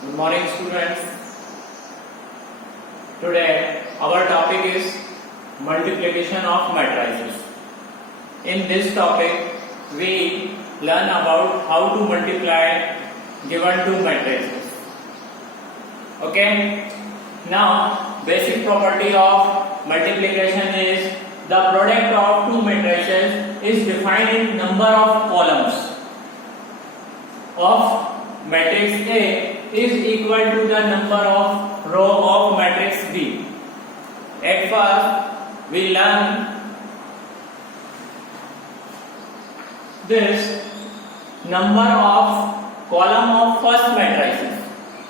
Good morning, students. Today our topic is multiplication of matrices. In this topic we learn about how to multiply given two matrices. Okay. Now basic property of multiplication is the product of two matrices is defined in number of columns of matrix A is equal to the number of row of matrix B. At first we learn this number of column of first matrices.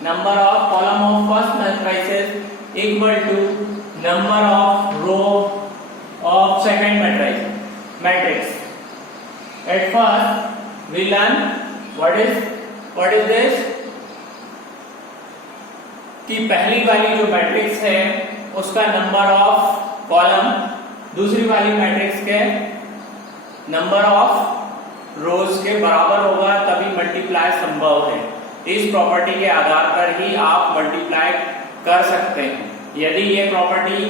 Number of column of first matrices equal to number of row of second matrix. At first we learn what is this कि पहली वाली जो matrix है उसका number of column दूसरी वाली matrix के number of रोज के बराबर होगा, तभी मल्टीप्लाई संभव है। इस प्रॉपर्टी के आधार पर ही आप मल्टीप्लाई कर सकते हैं। यदि ये प्रॉपर्टी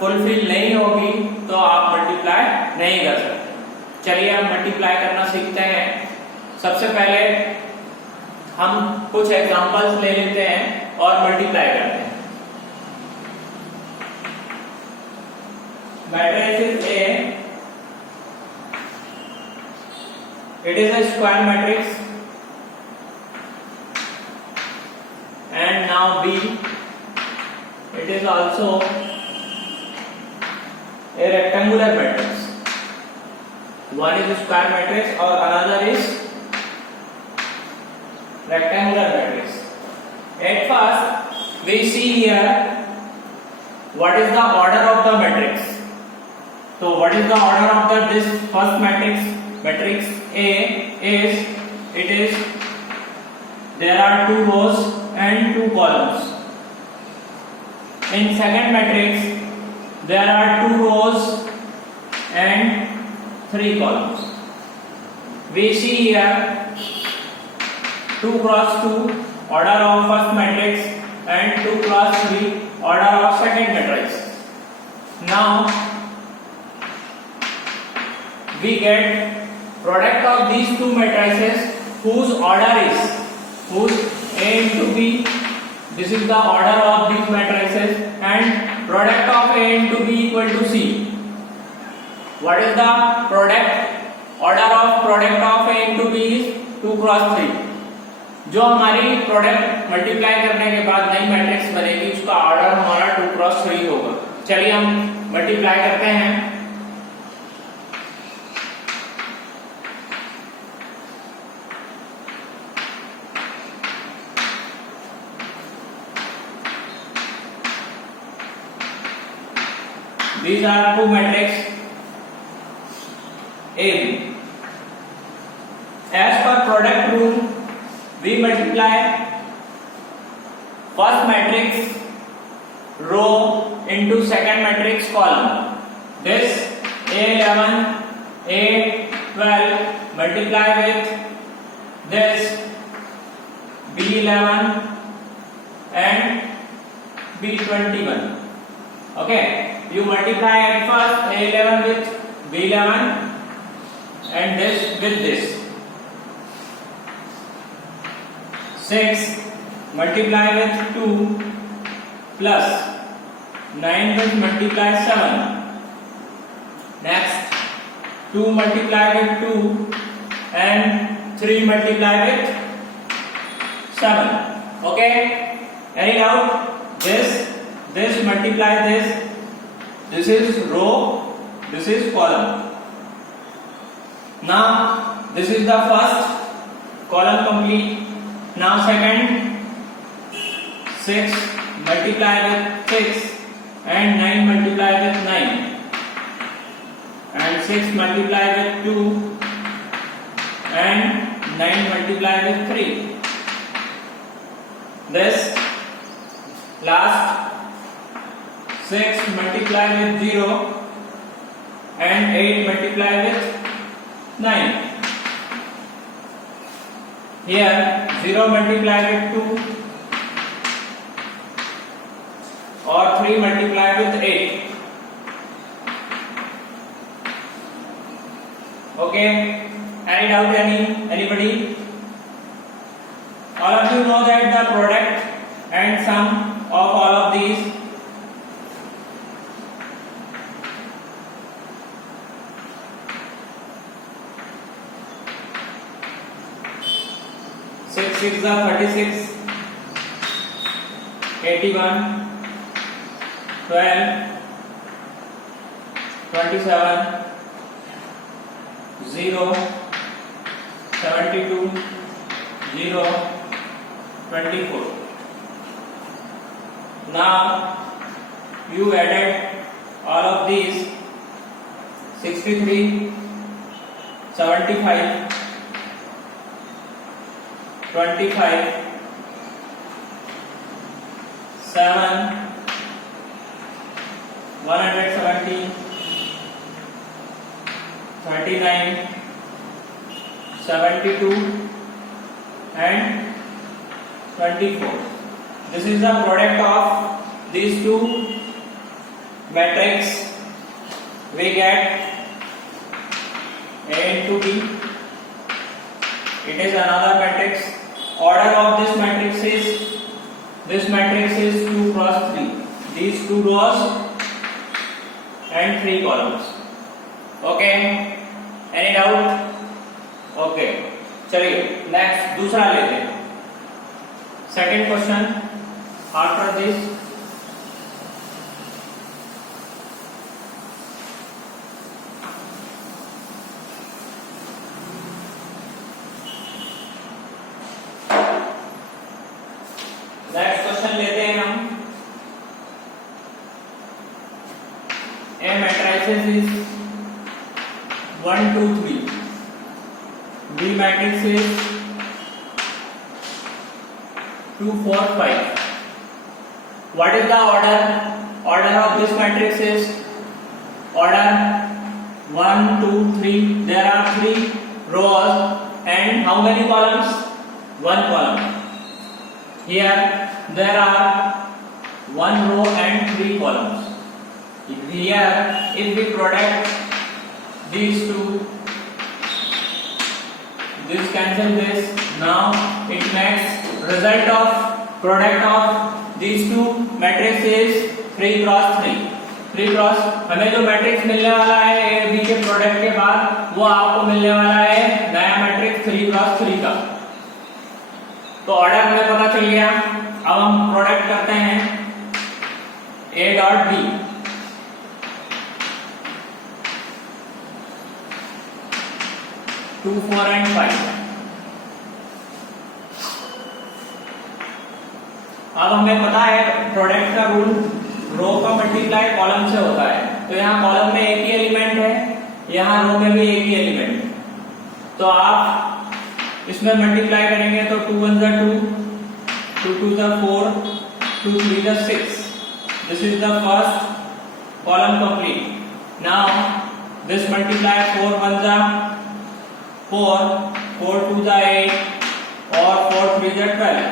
फुलफिल नहीं होगी तो आप मल्टीप्लाई नहीं कर सकते। चलिए हम मल्टीप्लाई करना सीखते हैं। सबसे पहले हम कुछ एग्जांपल्स ले लेते हैं और मल्टीप्लाई करते हैं। Matrix A, it is a square matrix, and now B, it is also a rectangular matrix. One is a square matrix or another is rectangular matrix. At first we see here what is the order of the matrix. So what is the order of this first matrix A is, it is there are two rows and two columns. In second matrix there are two rows and three columns. We see here 2 cross 2 order of first matrix and 2 cross 3 order of second matrix. Now we get product of these two matrices whose order is A into B. This is the order of these matrices, and product of A into B equal to C. What is the order of product of A into B is 2 cross 3. जो हमारी product multiply करने के बाद नई matrix बनेगी उसका order हमारा 2 cross 3 होगा। चलिए हम मल्टीप्लाई करते हैं। These are two matrices A, B. As per product rule, we multiply first matrix row into second matrix column. This A11, A12 multiply with this B11 and B21. Okay, you multiply at first A11 with B11 and this with this. 6 multiply with 2 plus 9 will multiply 7. Next 2 multiply with 2 and 3 multiply with 7. Okay, any doubt? This multiply this is row, this is column. Now this is the first column complete. Now second 6 multiply with 6 and 9 multiply with 9 and 6 multiply with 2 and 9 multiply with 3. This last 6 multiply with 0 and 8 multiply with 9. Here 0 multiply with 2 or 3 multiply with 8. Okay, any doubt, anybody? All of you know that the product and sum of all of these six are 36, 81, 12, 27, 0, 72, 0, 24. Now you added all of these 63, 75, 25, 7, 170, 39, 72 and 24. This is the product of these two matrix. We get A into B. It is another matrix. Order of this matrix is 2 cross 3. These 2 rows and 3 columns. Okay, any doubt? Okay, चलिए next दूसरा लेते हैं. Second question after this. Next question लेते हैं हम. A matrices is 1, 2, 3. B matrix is 2, 4, 5. What is the order? Order of this matrix is order 1, 2, 3. There are 3 rows and how many columns? 1 column. Here there are 1 row and 3 columns. Here if we product these two, this cancel this. Now it makes result of product of these two matrices 3 cross 3. 3 cross हमें जो matrix मिलने वाला है A B के product के बाद वो आपको मिलने वाला है नया मैट्रिक्स 3 क्रॉस 3 का. तो ऑर्डर हमें पता चल गया. अब हम प्रोडक्ट करते हैं A dot B. To 4 and 5. अब हमें पता है प्रोडक्ट का रूल रो का मल्टीप्लाई कॉलम से होता है. तो यहाँ कॉलम में एक ही एलिमेंट है, यहाँ रो में भी एक ही एलिमेंट. तो आप इसमें मल्टीप्लाई करेंगे तो 2 1 2, 2 2 4, 2 3 6. This is the first column complete. Now this multiply 4 1 4, 4 2 8 और 4 3 12.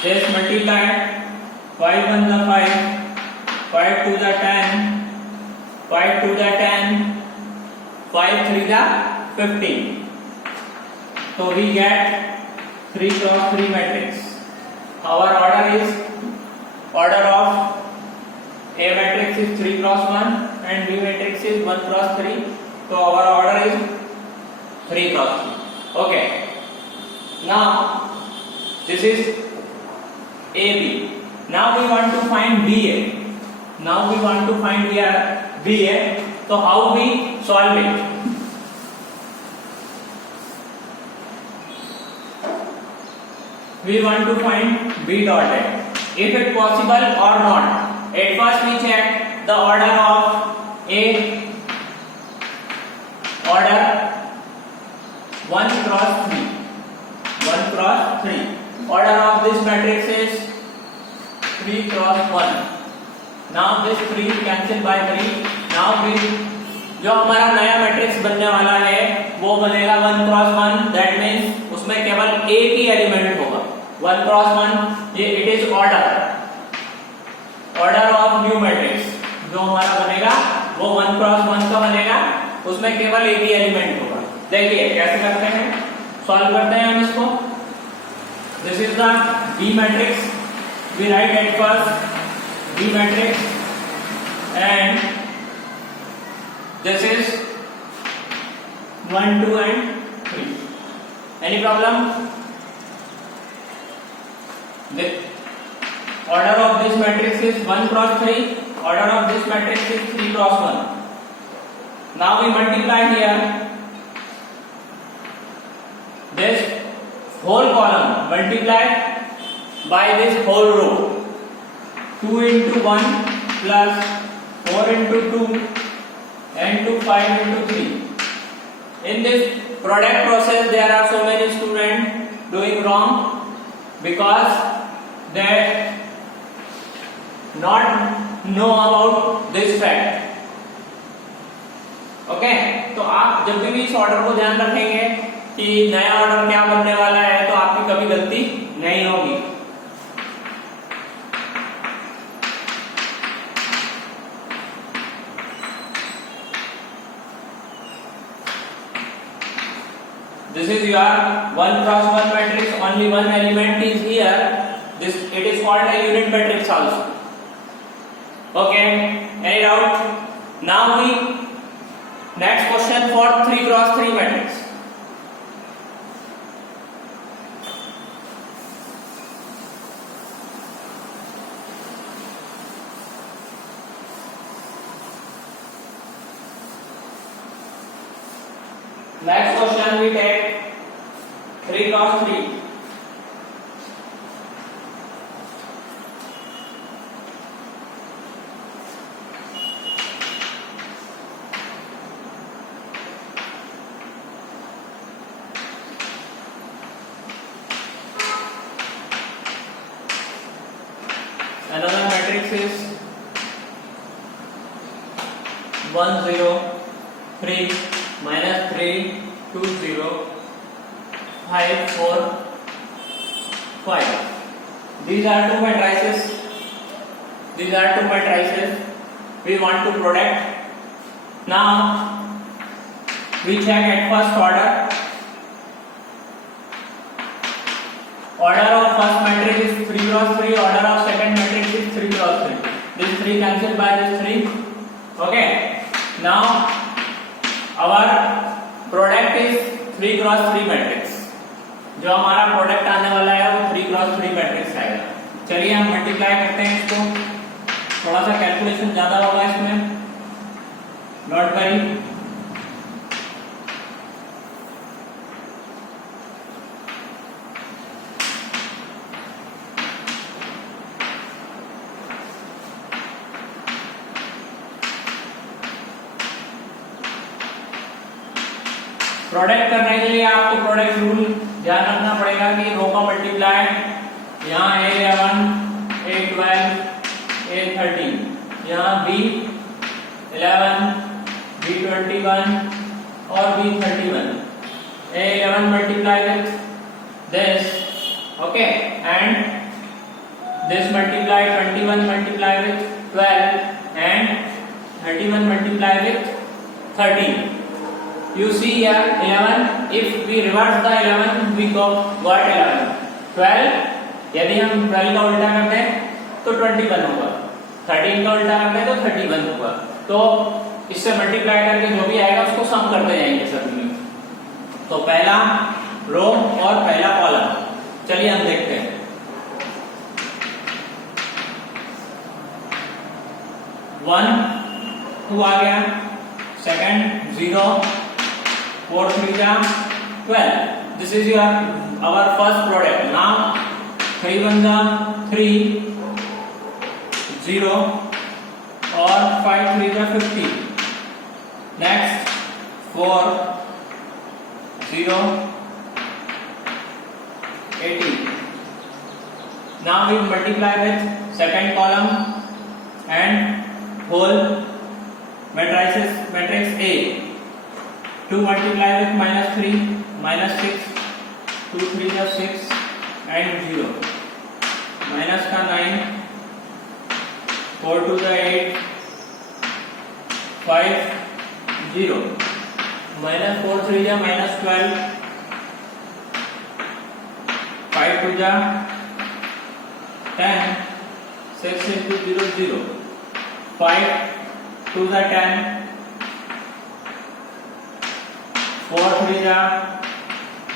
This multiplied 5 1 5, 5 2 10, 5 2 10, 5 3 15. So we get 3 cross 3 matrix. Our order is order of A matrix is 3 cross 1 and B matrix is 1 cross 3. So our order is 3 cross 3. Okay. Now this is AB. Now we want to find BA. Now we want to find here BA. So how we solve it? We want to find B dot A. If it possible or not. At first we check the order of A. Order 1 cross 3. 1 cross 3. Order of this matrix is 3 cross 1. Now this 3 cancel by 3. Now we जो हमारा नया matrix बनने वाला है वो बनेगा 1 cross 1. That means उसमें केवल एक ही एलिमेंट होगा, 1 क्रॉस 1, ये it is order of new matrix जो हमारा बनेगा वो 1 क्रॉस 1 का बनेगा, उसमें केवल एक ही एलिमेंट होगा। देखिए कैसे करते हैं, सॉल्व करते हैं हम इसको। This is the B matrix, we write at first B matrix and this is 1 2 and 3. Any problem? The order of this matrix is 1 cross 3. Order of this matrix is 3 cross 1. Now we multiply here this whole column multiplied by this whole row. 2 into 1 plus 4 into 2 and to 5 into 3. In this product process there are so many students doing wrong because they not know about this fact. Okay तो आप जब भी इस order को ध्यान रखेंगे कि नया ऑर्डर क्या बनने वाला है तो आपकी कभी गलती नहीं होगी। This is your 1 cross 1 matrix, only one element is here. It is called a unit matrix also. Okay, any doubt? Now we next question for 3 cross 3 matrix. Next question we take 3 cross 3. Another matrix is 1 0 3 minus 3 2 0 5 4 5. These are two matrices. These are two matrices we want to product. Now we check at first order. Order of first matrix is 3 cross 3. Order of second matrix is 3 cross 3. This 3 cancelled by this 3. Okay. Now our product is 3 cross 3 matrix. जो हमारा product आने वाला है वो 3 cross 3 matrix आएगा। चलिए हम multiply करते हैं इसको, थोड़ा सा कैलकुलेशन ज्यादा होगा इसमें, नोट करिए। प्रोडक्ट करने के लिए आपको प्रोडक्ट रूल ध्यान रखना पड़ेगा कि रो का मल्टीप्लाई यहाँ A11 A12 A13, यहाँ B11 B21 और B31. A11 multiply with this, okay, and this multiply 21 multiply with 12 and 31 multiply with 13. You see here 11, if we reverse the 11 we got 11. 12, यदि हम 12 का उल्टा करते हैं तो 21 होगा, 13 का उल्टा करते हैं तो 31 होगा। तो इससे मल्टीप्लाई करके जो भी आएगा उसको सम करते जाएंगे सभी में। तो पहला रो और पहला कॉलम, चलिए हम देखते हैं। वन 2 आ गया, second 0, 4 3 12. This is our first product. Now 3 1 3 0 और 5 3 50. Next 4 0 80. Now we multiply with second column and whole matrix A. 2 multiply with -3 -6 2 3 जा 6 एंड 0, माइनस का 9, 4 2 जा 8, 5 0, माइनस 4 3 जा माइनस 12, 5 2 जा 10, 6 into 0 0, 5 2 जा 10, 4 3 जा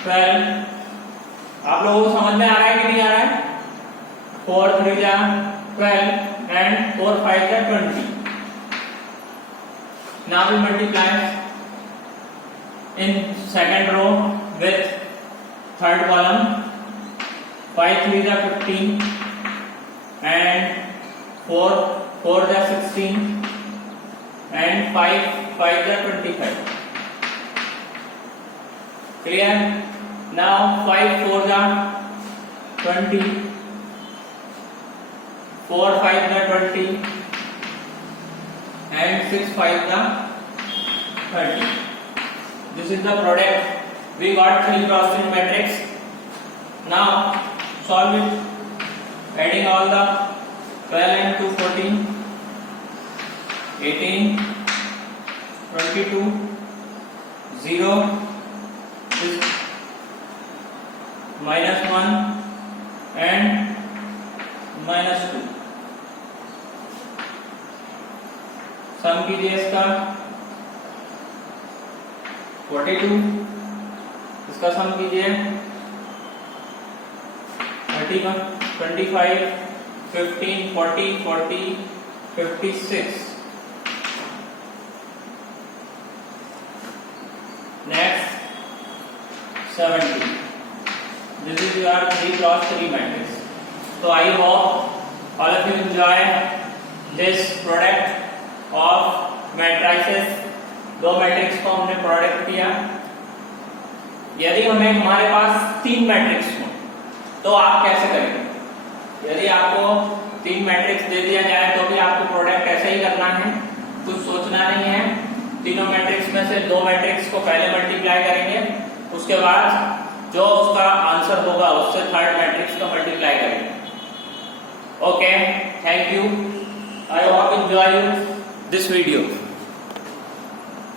12। आप लोगों को समझ में आ रहा है कि नहीं आ रहा है? 4 3 जा 12 एंड 4 5 जा 20। Now we multiply in second row with third column. 5 3 जा 15 and 4 4 जा 16 and 5 5 जा 25. Clear? Now 5 4 जा 20, 4 5 जा 20 and 6 5 जा 30. This is the product. We got 3 cross 3 matrix. Now solve it. Adding all the 12 and 2 14, 18, 22, 0, minus 1 and minus 2. सम कीजिए इसका 42, इसका सम कीजिए 31, 25, 15, 40, 40, 56. Next 70. This is your 3 cross 3 matrix. So I hope all of you enjoy this product of matrices. दो matrix को हमने product किया। यदि हमारे पास 3 मैट्रिक्स हो तो आप कैसे करेंगे? यदि आपको 3 मैट्रिक्स दे दिया जाए तो भी आपको प्रोडक्ट ऐसे ही करना है, कुछ सोचना नहीं है। तीनों मैट्रिक्स में से 2 मैट्रिक्स को पहले मल्टीप्लाई करेंगे, उसके बाद जो उसका आंसर होगा उससे थर्ड मैट्रिक्स को मल्टीप्लाई करेंगे। Okay, thank you. I hope enjoy this video.